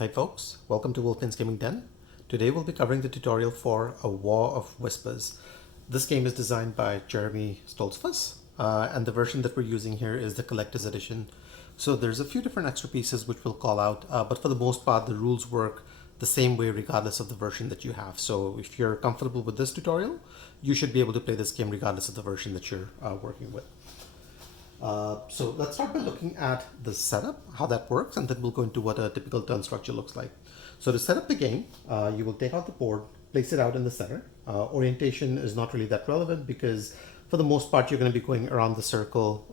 Hi folks, welcome to Wolfman's Gaming Den. Today we'll be covering the tutorial for A War of Whispers. This game is designed by Jeremy Stoltzfus, and the version that we're using here is the Collector's Edition. So there's a few different extra pieces which we'll call out, but for the most part the rules work the same way regardless of the version that you have. So if you're comfortable with this tutorial, you should be able to play this game regardless of the version that you're working with. So let's start by looking at the setup, how that works, and then we'll go into what a typical turn structure looks like. So to set up the game, you will take out the board, place it out in the center. Orientation is not really that relevant because for the most part, you're going to be going around the circle,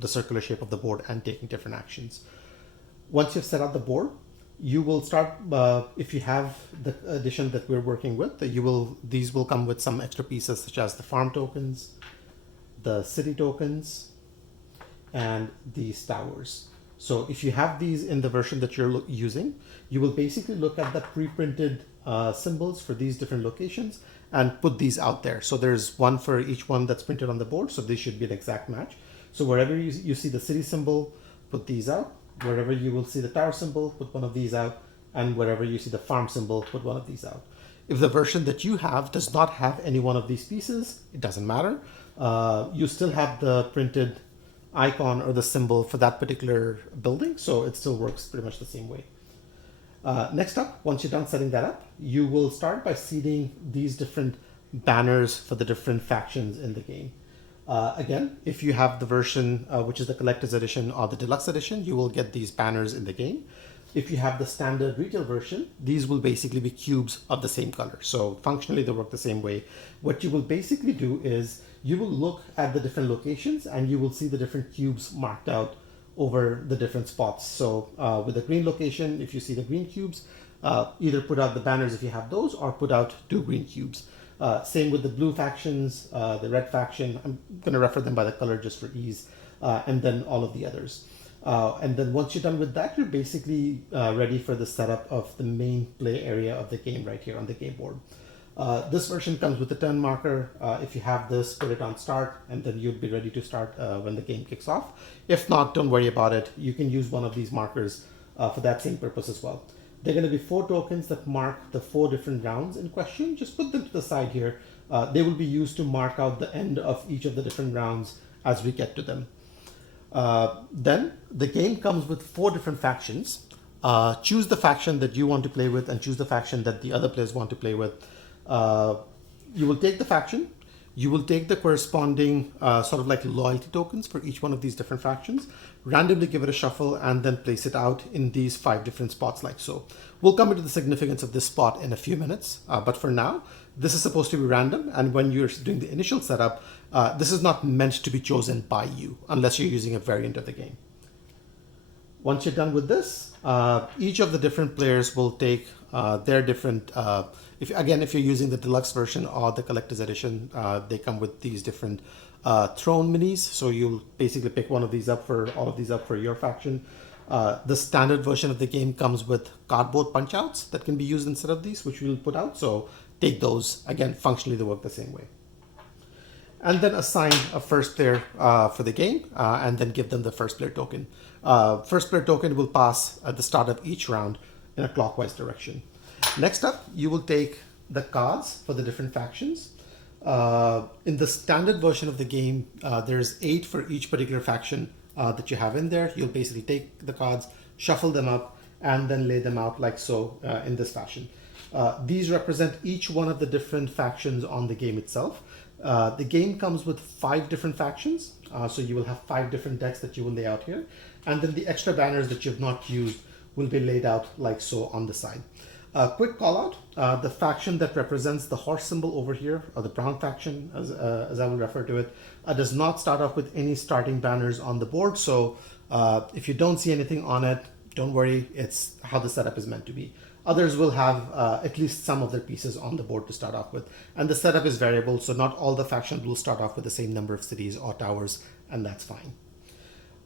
the circular shape of the board and taking different actions. Once you've set out the board, you will start, if you have the edition that we're working with, these will come with some extra pieces such as the farm tokens, the city tokens, and these towers. So if you have these in the version that you're using, you will basically look at the pre-printed symbols for these different locations and put these out there. So there's one for each one that's printed on the board, so this should be an exact match. So wherever you see the city symbol, put these out. Wherever you will see the tower symbol, put one of these out. And wherever you see the farm symbol, put one of these out. If the version that you have does not have any one of these pieces, it doesn't matter. You still have the printed icon or the symbol for that particular building, so it still works pretty much the same way. Next up, once you're done setting that up, you will start by seeding these different banners for the different factions in the game. Again, if you have the version which is the collector's edition or the deluxe edition, you will get these banners in the game. If you have the standard retail version, these will basically be cubes of the same color. So functionally, they work the same way. What you will basically do is you will look at the different locations and you will see the different cubes marked out over the different spots. So with the green location, if you see the green cubes, either put out the banners if you have those or put out 2 green cubes. Same with the blue factions, the red faction. I'm going to refer them by the color just for ease, and then all of the others. And then once you're done with that, you're basically ready for the setup of the main play area of the game right here on the game board. This version comes with a turn marker. If you have this, put it on start, and then you'd be ready to start when the game kicks off. If not, don't worry about it. You can use one of these markers for that same purpose as well. There are going to be 4 tokens that mark the 4 different rounds in question. Just put them to the side here. They will be used to mark out the end of each of the different rounds as we get to them. Then the game comes with 4 different factions. Choose the faction that you want to play with and choose the faction that the other players want to play with. You will take the faction, you will take the corresponding sort of like loyalty tokens for each one of these different factions, randomly give it a shuffle, and then place it out in these 5 different spots like so. We'll come into the significance of this spot in a few minutes, but for now, this is supposed to be random, and when you're doing the initial setup, this is not meant to be chosen by you, unless you're using a variant of the game. Once you're done with this, each of the different players will take their different, if you're using the deluxe version or the collector's edition, they come with these different throne minis. So you'll basically pick one of these up for all of these up for your faction. The standard version of the game comes with cardboard punch outs that can be used instead of these, which we'll put out. So take those. Again, functionally, they work the same way. And then assign a first player for the game, and then give them the first player token. First player token will pass at the start of each round in a clockwise direction. Next up, you will take the cards for the different factions. In the standard version of the game, there's 8 for each particular faction that you have in there. You'll basically take the cards, shuffle them up, and then lay them out like so in this fashion. These represent each one of the different factions on the game itself. The game comes with 5 different factions, so you will have 5 different decks that you will lay out here, and then the extra banners that you've not used will be laid out like so on the side. Quick call out, the faction that represents the horse symbol over here, or the brown faction as I will refer to it, does not start off with any starting banners on the board, so if you don't see anything on it, don't worry, it's how the setup is meant to be. Others will have at least some of their pieces on the board to start off with. And the setup is variable, so not all the factions will start off with the same number of cities or towers, and that's fine.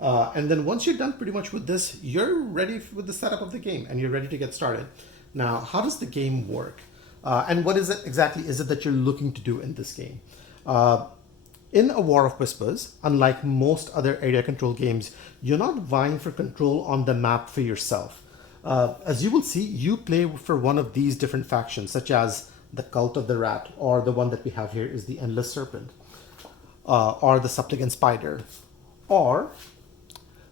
And then once you're done pretty much with this, you're ready with the setup of the game, and you're ready to get started. Now, how does the game work? And what is it exactly is it that you're looking to do in this game? In A War of Whispers, unlike most other area control games, you're not vying for control on the map for yourself. As you will see, you play for one of these different factions, such as the Cult of the Rat, or the one that we have here is the Endless Serpent, or the Supplicant Spider, or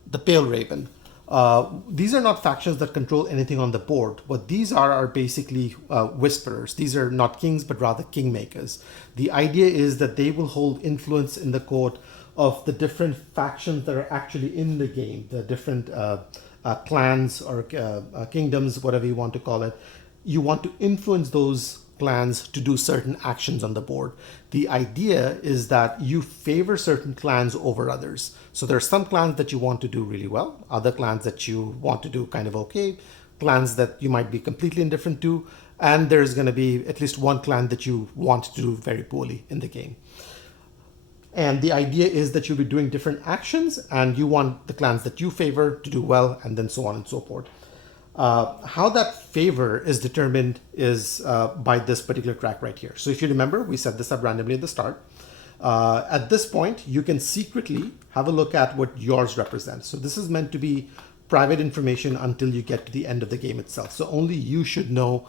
the Pale Raven. These are not factions that control anything on the board. What these are basically whisperers. These are not kings, but rather kingmakers. The idea is that they will hold influence in the court of the different factions that are actually in the game, the different clans or kingdoms, whatever you want to call it. You want to influence those clans to do certain actions on the board. The idea is that you favor certain clans over others. So there are some clans that you want to do really well, other clans that you want to do kind of okay, clans that you might be completely indifferent to, and there's going to be at least one clan that you want to do very poorly in the game. And the idea is that you'll be doing different actions and you want the clans that you favor to do well, and then so on and so forth. How that favor is determined is by this particular track right here. So if you remember, we set this up randomly at the start. At this point, you can secretly have a look at what yours represents. So this is meant to be private information until you get to the end of the game itself. So only you should know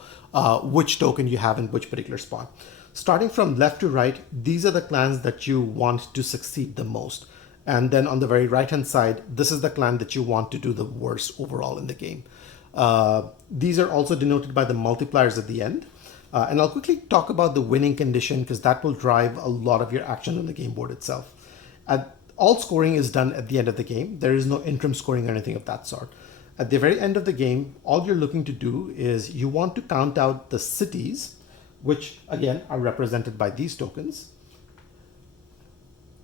which token you have in which particular spot. Starting from left to right, these are the clans that you want to succeed the most. And then on the very right-hand side, this is the clan that you want to do the worst overall in the game. These are also denoted by the multipliers at the end. And I'll quickly talk about the winning condition because that will drive a lot of your action on the game board itself. All scoring is done at the end of the game. There is no interim scoring or anything of that sort. At the very end of the game, all you're looking to do is you want to count out the cities, which again are represented by these tokens.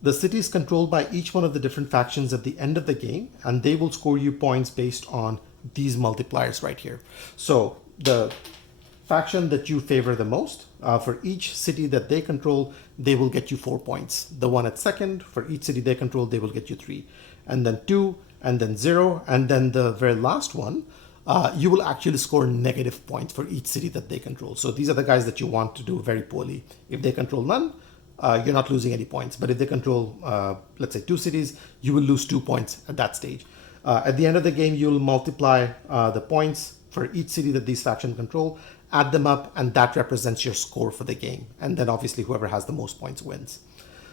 The cities controlled by each one of the different factions at the end of the game, and they will score you points based on these multipliers right here. So the faction that you favor the most, for each city that they control, they will get you 4 points. The one at second, for each city they control, they will get you 3. And then 2, and then 0, and then the very last one, you will actually score negative points for each city that they control. So these are the guys that you want to do very poorly. If they control none, you're not losing any points. But if they control, let's say 2 cities, you will lose 2 points at that stage. At the end of the game, you'll multiply the points for each city that these factions control, add them up, and that represents your score for the game. And then obviously whoever has the most points wins.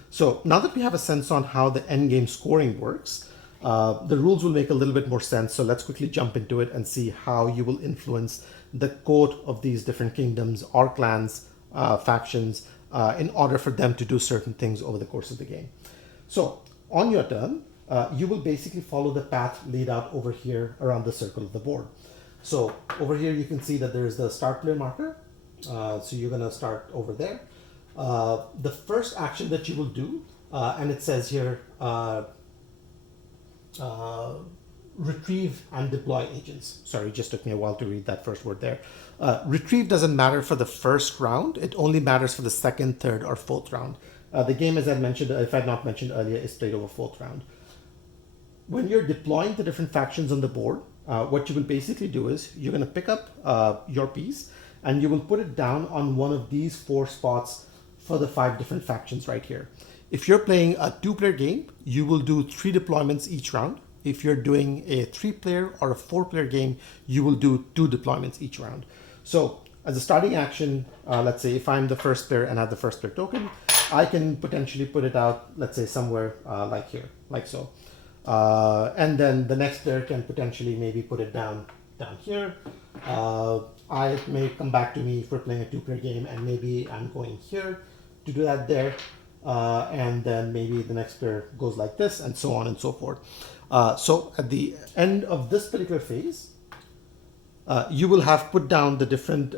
So now that we have a sense on how the end game scoring works, the rules will make a little bit more sense. So let's quickly jump into it and see how you will influence the court of these different kingdoms or clans, factions, in order for them to do certain things over the course of the game. So on your turn, you will basically follow the path laid out over here around the circle of the board. So over here, you can see that there is the start player marker. So you're going to start over there. The first action that you will do, and it says here, retrieve and deploy agents. Sorry, it just took me a while to read that first word there. Retrieve doesn't matter for the first round. It only matters for the second, third, or fourth round. The game, as I mentioned, if I had not mentioned earlier, is played over fourth round. When you're deploying the different factions on the board, what you will basically do is you're going to pick up your piece and you will put it down on one of these 4 spots for the 5 different factions right here. If you're playing a 2-player game, you will do 3 deployments each round. If you're doing a 3-player or a 4-player game, you will do 2 deployments each round. So as a starting action, let's say if I'm the first player and have the first player token, I can potentially put it out, let's say somewhere like here, like so. And then the next player can potentially maybe put it down here. I may come back to me if we're playing a 2-player game, and maybe I'm going here to do that there. And then maybe the next player goes like this, and so on and so forth. So at the end of this particular phase, you will have put down the different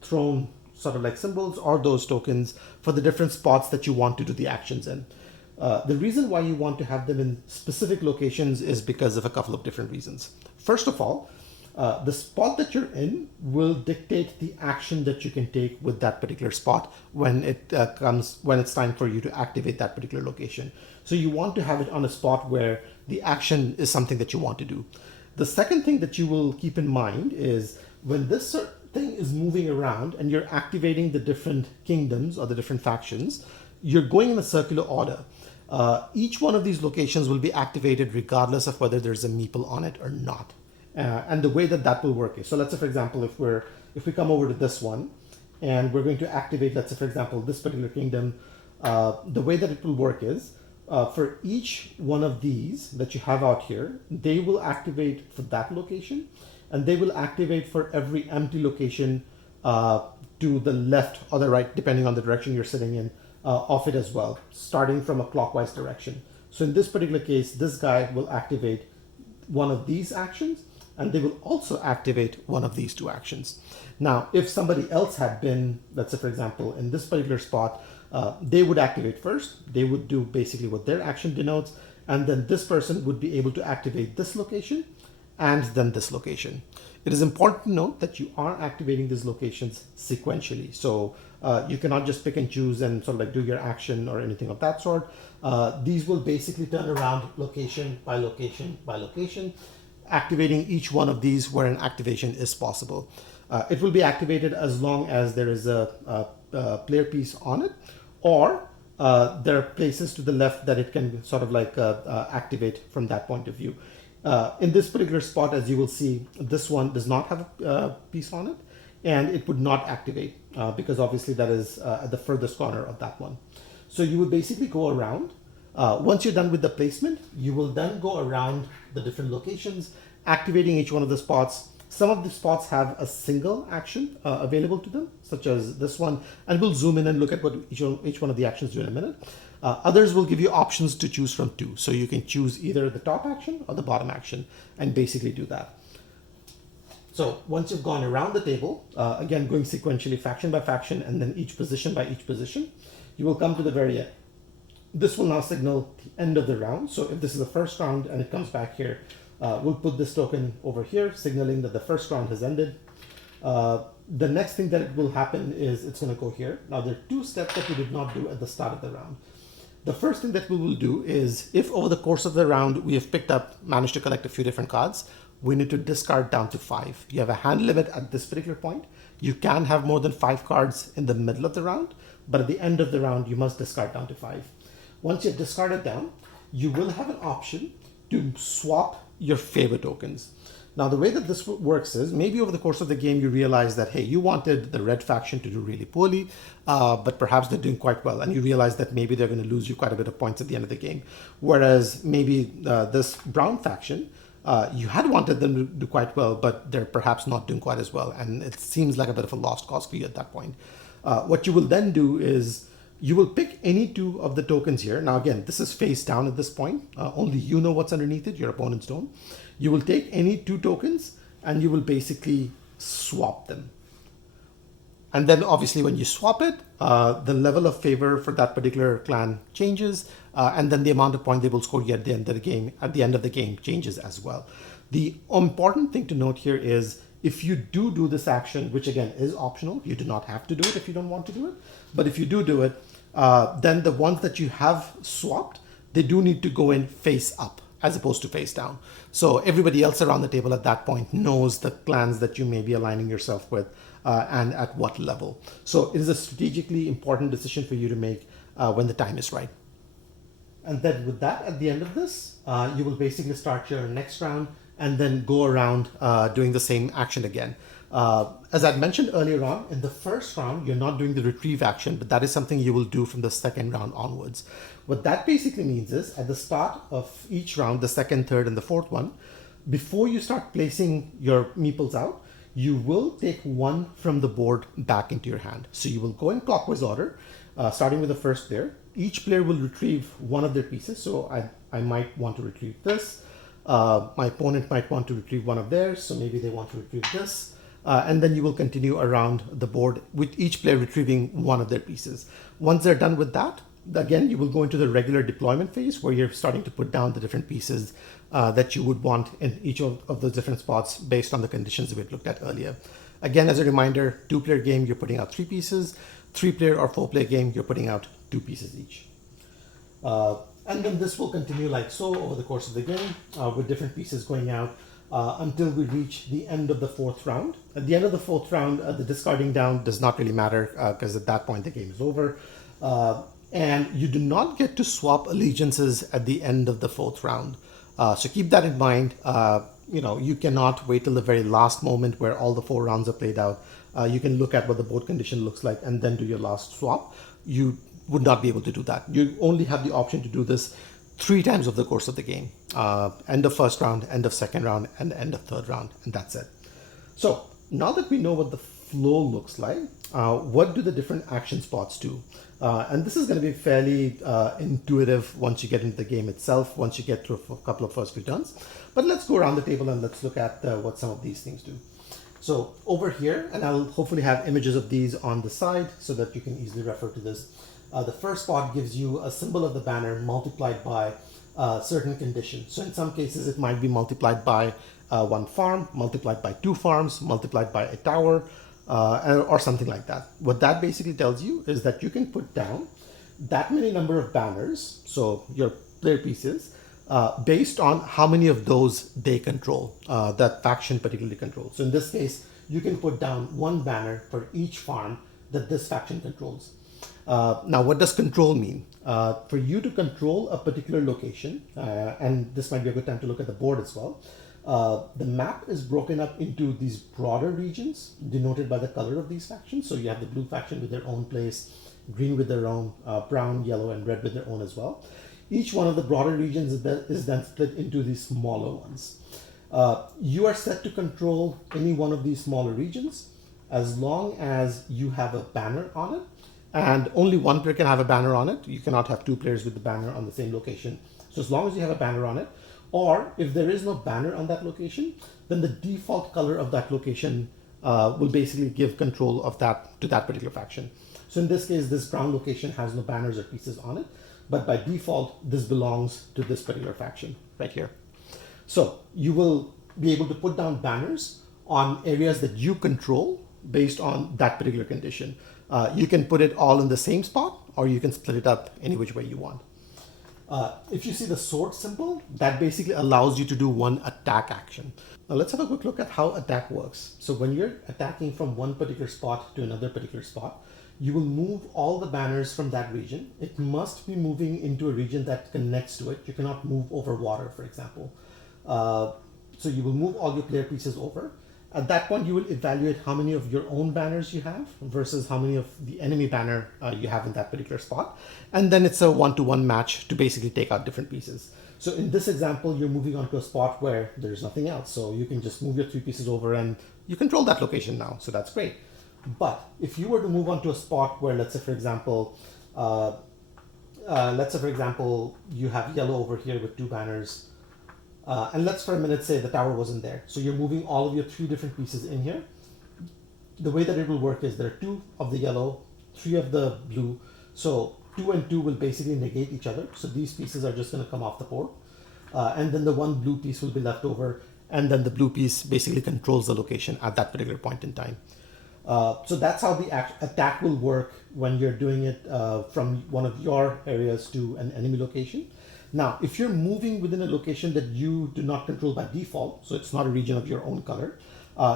thrown sort of like symbols or those tokens for the different spots that you want to do the actions in. The reason why you want to have them in specific locations is because of a couple of different reasons. First of all, the spot that you're in will dictate the action that you can take with that particular spot when it's time for you to activate that particular location. So you want to have it on a spot where the action is something that you want to do. The second thing that you will keep in mind is when this thing is moving around and you're activating the different kingdoms or the different factions, you're going in a circular order. Each one of these locations will be activated regardless of whether there's a meeple on it or not. And the way that that will work is, so let's say, for example, if we come over to this one, and we're going to activate, let's say, for example, this particular kingdom, the way that it will work is, for each one of these that you have out here, they will activate for that location, and they will activate for every empty location to the left or the right, depending on the direction you're sitting in, of it as well, starting from a clockwise direction. So in this particular case, this guy will activate one of these actions, and they will also activate one of these two actions. Now, if somebody else had been, let's say, for example, in this particular spot, they would activate first. They would do basically what their action denotes, and then this person would be able to activate this location and then this location. It is important to note that you are activating these locations sequentially. So you cannot just pick and choose and sort of like do your action or anything of that sort. These will basically turn around location by location by location, activating each one of these where an activation is possible. It will be activated as long as there is a player piece on it, or there are places to the left that it can sort of like activate from that point of view. In this particular spot, as you will see, this one does not have a piece on it, and it would not activate because obviously that is at the furthest corner of that one. So you would basically go around. Once you're done with the placement, you will then go around the different locations, activating each one of the spots. Some of the spots have a single action available to them, such as this one, and we'll zoom in and look at what each one of the actions do in a minute. Others will give you options to choose from too. So you can choose either the top action or the bottom action and basically do that. So once you've gone around the table, again, going sequentially faction by faction and then each position by each position, you will come to the very end. This will now signal the end of the round. So if this is the first round and it comes back here, we'll put this token over here, signaling that the first round has ended. The next thing that it will happen is it's going to go here. Now there are two steps that we did not do at the start of the round. The first thing that we will do is, if over the course of the round we have managed to collect a few different cards, we need to discard down to 5. You have a hand limit at this particular point. You can have more than 5 cards in the middle of the round, but at the end of the round you must discard down to 5. Once you've discarded down, you will have an option to swap your favor tokens. Now, the way that this works is, maybe over the course of the game, you realize that, hey, you wanted the red faction to do really poorly, but perhaps they're doing quite well. And you realize that maybe they're going to lose you quite a bit of points at the end of the game. Whereas maybe this brown faction, you had wanted them to do quite well, but they're perhaps not doing quite as well. And it seems like a bit of a lost cause for you at that point. What you will then do is, you will pick any two of the tokens here. Now, again, this is face down at this point. Only you know what's underneath it. Your opponents don't. You will take any 2 tokens and you will basically swap them. And then obviously when you swap it, the level of favor for that particular clan changes. And then the amount of points they will score you at the end of the game changes as well. The important thing to note here is, if you do this action, which again is optional, you do not have to do it if you don't want to do it. But if you do it, then the ones that you have swapped, they do need to go in face up as opposed to face down. So everybody else around the table at that point knows the clans that you may be aligning yourself with and at what level. So it is a strategically important decision for you to make when the time is right. And then with that, at the end of this, you will basically start your next round and then go around doing the same action again. As I mentioned earlier on, in the first round, you're not doing the retrieve action, but that is something you will do from the second round onwards. What that basically means is, at the start of each round, the second, third, and the fourth one, before you start placing your meeples out, you will take one from the board back into your hand. So you will go in clockwise order, starting with the first player. Each player will retrieve one of their pieces. So I might want to retrieve this. My opponent might want to retrieve one of theirs. So maybe they want to retrieve this. And then you will continue around the board with each player retrieving one of their pieces. Once they're done with that, again, you will go into the regular deployment phase where you're starting to put down the different pieces that you would want in each of those different spots based on the conditions we had looked at earlier. Again, as a reminder, 2-player game, you're putting out 3 pieces. 3-player or 4-player game, you're putting out 2 pieces each. And then this will continue like so over the course of the game with different pieces going out until we reach the end of the 4th round. At the end of the 4th round, the discarding down does not really matter because at that point the game is over. And you do not get to swap allegiances at the end of the 4th round. So keep that in mind. you cannot wait till the very last moment where all the 4 rounds are played out. You can look at what the board condition looks like and then do your last swap. You would not be able to do that. You only have the option to do this 3 times over the course of the game. End of first round, end of second round, and end of third round, and that's it. So now that we know what the flow looks like, what do the different action spots do? And this is going to be fairly intuitive once you get into the game itself, once you get through a couple of first few turns. But let's go around the table and let's look at what some of these things do. So over here, and I'll hopefully have images of these on the side so that you can easily refer to this. The first spot gives you a symbol of the banner multiplied by certain conditions. So in some cases, it might be multiplied by 1 farm, multiplied by 2 farms, multiplied by a tower, or something like that. What that basically tells you is that you can put down that many number of banners, so your player pieces, based on how many of those they control, that faction particularly controls. So in this case, you can put down 1 banner for each farm that this faction controls. Now, what does control mean? For you to control a particular location, and this might be a good time to look at the board as well, the map is broken up into these broader regions denoted by the color of these factions. So you have the blue faction with their own place, green with their own, brown, yellow, and red with their own as well. Each one of the broader regions is then split into these smaller ones. You are set to control any one of these smaller regions as long as you have a banner on it. And only 1 player can have a banner on it. You cannot have 2 players with the banner on the same location. So as long as you have a banner on it, or if there is no banner on that location, then the default color of that location will basically give control of that to that particular faction. So in this case, this brown location has no banners or pieces on it, but by default, this belongs to this particular faction right here. So you will be able to put down banners on areas that you control based on that particular condition. You can put it all in the same spot, or you can split it up any which way you want. If you see the sword symbol, that basically allows you to do 1 attack action. Now let's have a quick look at how attack works. So when you're attacking from one particular spot to another particular spot, you will move all the banners from that region. It must be moving into a region that connects to it. You cannot move over water, for example. So you will move all your player pieces over. At that point, you will evaluate how many of your own banners you have versus how many of the enemy banner you have in that particular spot. And then it's a 1-to-1 match to basically take out different pieces. So in this example, you're moving on to a spot where there's nothing else. So you can just move your 3 pieces over and you control that location now. So that's great. But if you were to move on to a spot where, let's say, for example, you have yellow over here with 2 banners, and let's for a minute say the tower wasn't there. So you're moving all of your 3 different pieces in here. The way that it will work is there are 2 of the yellow, 3 of the blue. So 2 and 2 will basically negate each other. So these pieces are just going to come off the board. And then the 1 blue piece will be left over. And then the blue piece basically controls the location at that particular point in time. So that's how the attack will work when you're doing it from one of your areas to an enemy location. Now, if you're moving within a location that you do not control by default, so it's not a region of your own color,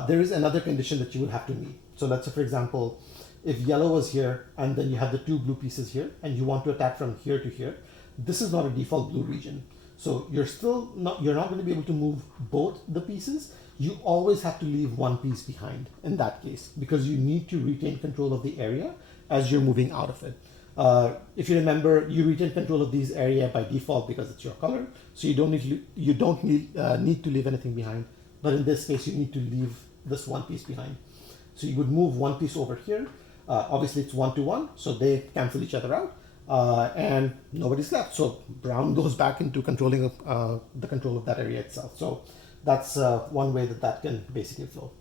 there is another condition that you will have to meet. So let's say, for example, if yellow was here and then you have the 2 blue pieces here and you want to attack from here to here, this is not a default blue region. So you're not going to be able to move both the pieces. You always have to leave 1 piece behind in that case, because you need to retain control of the area as you're moving out of it. If you remember, you retain control of these area by default because it's your color, so you don't need to leave anything behind. But in this case, you need to leave this 1 piece behind. So you would move 1 piece over here. Obviously, it's 1-to-1, so they cancel each other out, and nobody's left. So brown goes back into controlling the control of that area itself. So that's one way that can basically flow.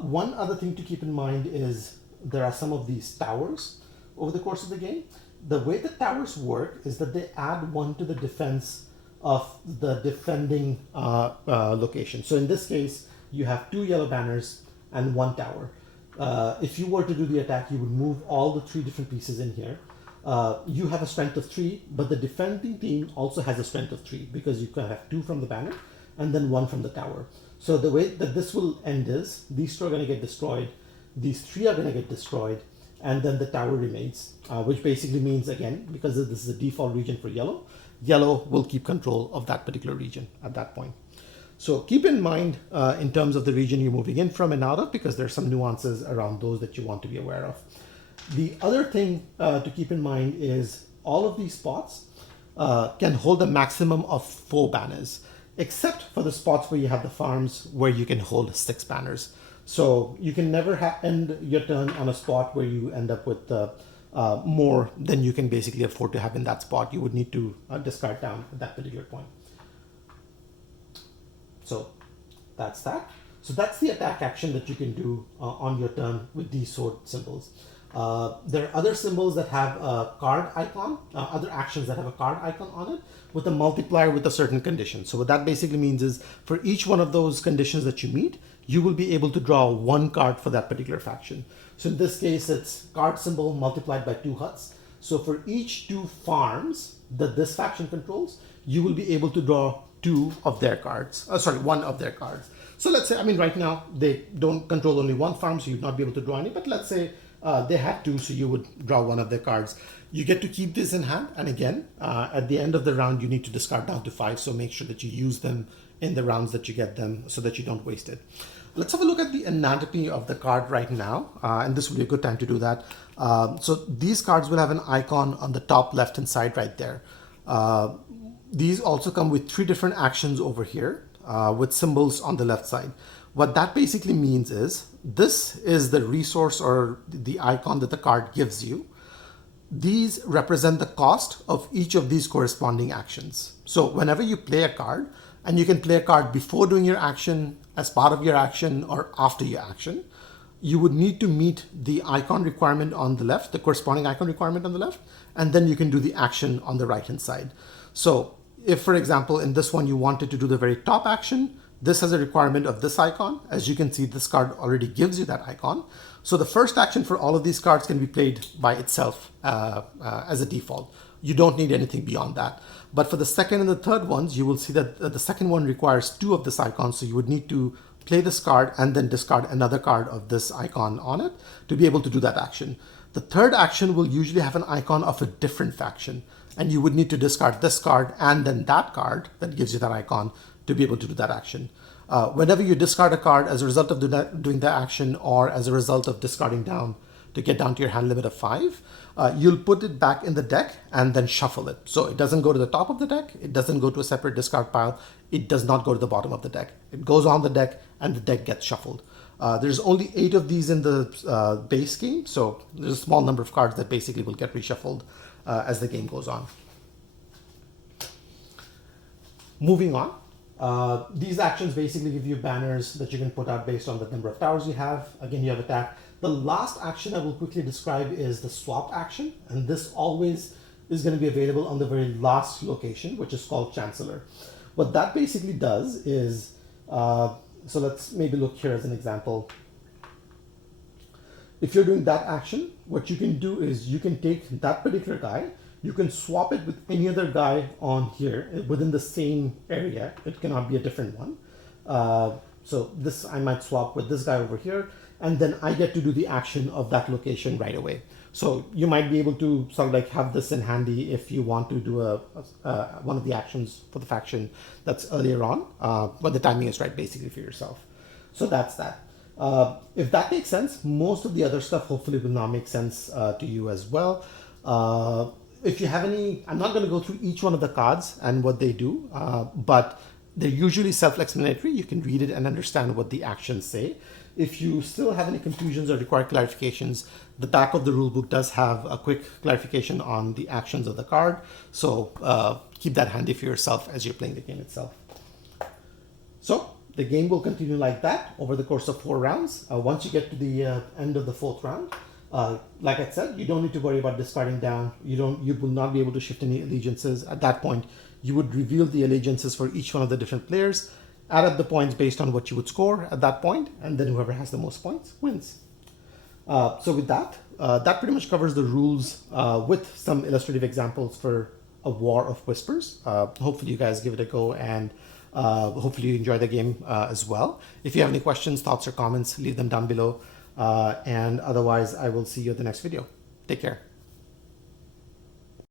One other thing to keep in mind is there are some of these towers over the course of the game. The way the towers work is that they add 1 to the defense of the defending location. So in this case, you have 2 yellow banners and 1 tower. If you were to do the attack, you would move all the 3 different pieces in here. You have a strength of 3, but the defending team also has a strength of 3 because you can have 2 from the banner and then 1 from the tower. So the way that this will end is these 2 are going to get destroyed, these 3 are going to get destroyed, and then the tower remains, which basically means, again, because this is a default region for yellow, yellow will keep control of that particular region at that point. So keep in mind in terms of the region you're moving in from and out of, because there's some nuances around those that you want to be aware of. The other thing to keep in mind is all of these spots can hold a maximum of 4 banners, except for the spots where you have the farms where you can hold 6 banners. So you can never end your turn on a spot where you end up with more than you can basically afford to have in that spot. You would need to discard down at that particular point. So that's that. So that's the attack action that you can do on your turn with these sword symbols. There are other symbols that have a card icon, other actions that have a card icon on it with a multiplier with a certain condition. So what that basically means is for each one of those conditions that you meet, you will be able to draw 1 card for that particular faction. So in this case, it's card symbol multiplied by 2 huts. So for each 2 farms that this faction controls, you will be able to draw 2 of their cards. 1 of their cards. So let's say, I mean, right now they don't control only 1 farm, so you'd not be able to draw any, but let's say they had 2, so you would draw 1 of their cards. You get to keep this in hand, and again, at the end of the round, you need to discard down to 5, so make sure that you use them in the rounds that you get them so that you don't waste it. Let's have a look at the anatomy of the card right now, and this will be a good time to do that. So these cards will have an icon on the top left-hand side right there. These also come with 3 different actions over here with symbols on the left side. What that basically means is this is the resource or the icon that the card gives you. These represent the cost of each of these corresponding actions. So whenever you play a card, and you can play a card before doing your action, as part of your action, or after your action, you would need to meet the icon requirement on the left, the corresponding icon requirement on the left, and then you can do the action on the right-hand side. So if, for example, in this one you wanted to do the very top action, this has a requirement of this icon. As you can see, this card already gives you that icon. So the first action for all of these cards can be played by itself as a default. You don't need anything beyond that. But for the second and the third ones, you will see that the second one requires 2 of this icon. So you would need to play this card and then discard another card of this icon on it to be able to do that action. The third action will usually have an icon of a different faction, and you would need to discard this card and then that card that gives you that icon to be able to do that action. Whenever you discard a card as a result of doing that action, or as a result of discarding down to get down to your hand limit of 5, you'll put it back in the deck and then shuffle it. So it doesn't go to the top of the deck, it doesn't go to a separate discard pile, it does not go to the bottom of the deck. It goes on the deck and the deck gets shuffled. There's only 8 of these in the base game, so there's a small number of cards that basically will get reshuffled as the game goes on. Moving on. These actions basically give you banners that you can put out based on the number of towers you have. Again, you have attack. The last action I will quickly describe is the swap action, and this always is going to be available on the very last location, which is called Chancellor. What that basically does is, so let's maybe look here as an example. If you're doing that action, what you can do is you can take that particular guy, you can swap it with any other guy on here within the same area. It cannot be a different one. So this I might swap with this guy over here, and then I get to do the action of that location right away. So you might be able to sort of like have this in handy if you want to do one of the actions for the faction that's earlier on, but the timing is right basically for yourself. So that's that. If that makes sense, most of the other stuff hopefully will now make sense to you as well. If you have any, I'm not going to go through each one of the cards and what they do, but they're usually self-explanatory. You can read it and understand what the actions say. If you still have any confusions or require clarifications, the back of the rulebook does have a quick clarification on the actions of the card. So keep that handy for yourself as you're playing the game itself. So the game will continue like that over the course of 4 rounds. Once you get to the end of the 4th round, like I said, you don't need to worry about discarding down. You will not be able to shift any allegiances. At that point, you would reveal the allegiances for each one of the different players, add up the points based on what you would score at that point, and then whoever has the most points wins. So with that, that pretty much covers the rules with some illustrative examples for a War of Whispers. Hopefully you guys give it a go, and hopefully you enjoy the game as well. If you have any questions, thoughts, or comments, leave them down below. And otherwise, I will see you at the next video. Take care.